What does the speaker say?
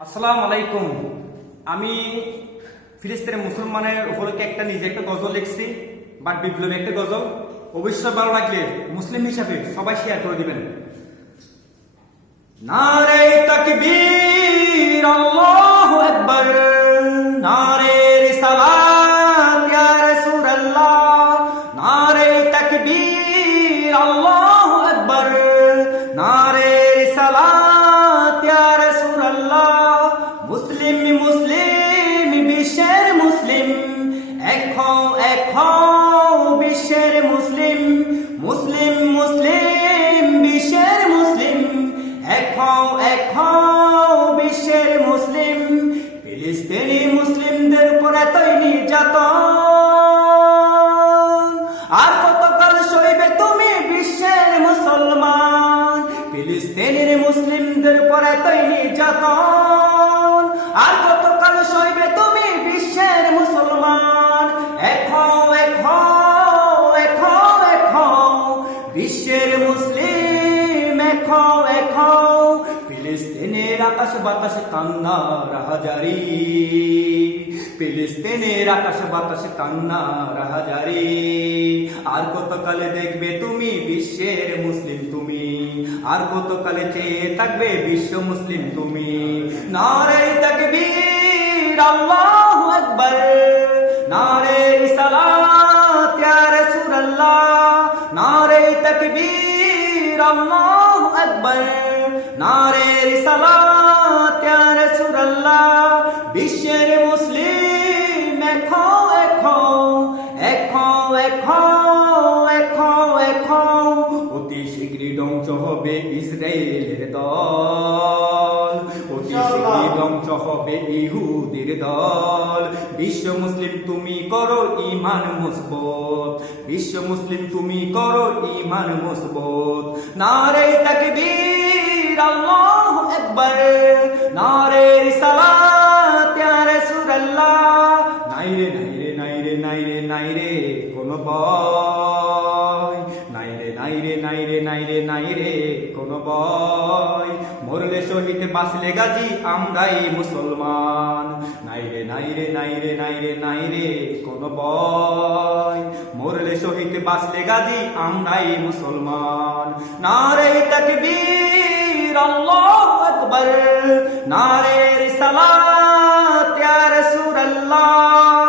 আসসালামু আলাইকুম। আমি ফিলিস্তিনের মুসলমানের উপলক্ষে নিজে একটা গজল লিখছি, বাট বিপ্লবী একটা গজল। অবশ্যই ভালো লাগলে মুসলিম হিসাবে সবাই শেয়ার করে দিবেন। নারে তাকবীর আল্লাহু আকবার, নারে রিসালাত ইয়া রাসূলুল্লাহ, নারে তাকবীর আল্লাহু আকবার, নারে রিসালাত ইয়া রাসূলুল্লাহ। মুসলিম মুসলিম বিশ্বের মুসলিম, এখো এখো বিশ্বের মুসলিম, মুসলিম মুসলিম বিশ্বের মুসলিম, এখো এখো বিশ্বের মুসলিম। ফিলিস্তিনি মুসলিমদের উপর এতই নির্যাতন, আর কতকাল সইবে তুমি বিশ্বের মুসলমান? ফিলিস্তিনের মুসলিমদের উপর এতই নির্যাতন, আর কতকাল সইবে তুমি বিশ্বের মুসলমান? এখো এখো এখো এখো বিশ্বের মুসলিম, এখো এখো। ফিলিস্তিনের আকাশ বাতাসে কান্না রাহাজারি, ফিলিস্তিনের আকাশ বাতাসে কান্না রাহাজারি। আর কতকালে দেখবে তুমি বিশ্বের মুসলিম তুমি, আর কতকালে চেয়ে থাকবে বিশ্ব মুসলিম তুমি। নারে তাকবীর আল্লাহু আকবার, নারে রিসালাত ইয়া রাসূলুল্লাহ, নারে তাকবীর আল্লাহু আকবার, নারে রিসালাত ইয়া রাসূলুল্লাহ। বিশ্বের মুসলিম এখো এখো এখো এখো এখো এখো। অতি শীঘ্রই ধ্বংস হবে ইসরায়েলের দল, অতি শীঘ্রই ধ্বংস হবে ইহুদির দল। বিশ্ব মুসলিম তুমি করো ঈমান মজবুত, বিশ্ব মুসলিম তুমি করো ঈমান মজবুত। নারে তাকবীর আল্লাহু আকবার, নারে রিসালাত ইয়া রাসূলুল্লাহ। নাইরে নাইরে নাইরে নাইরে নাইরে কোন ভয়, নাইরে নাইরে নাইরে নাইরে নাইরে কোন ভয়। মরলে শহীদ বাঁচলে গাজী আমরাই মুসলমান। নাইরে নাইরে নাইরে নাইরে নাইরে কোন ভয়, মরলে শহীদ বাঁচলে গাজী আমরাই মুসলমান। নারে তাকবীর আল্লাহু আকবার, নারে রিসালাত ইয়া রাসূলুল্লাহ।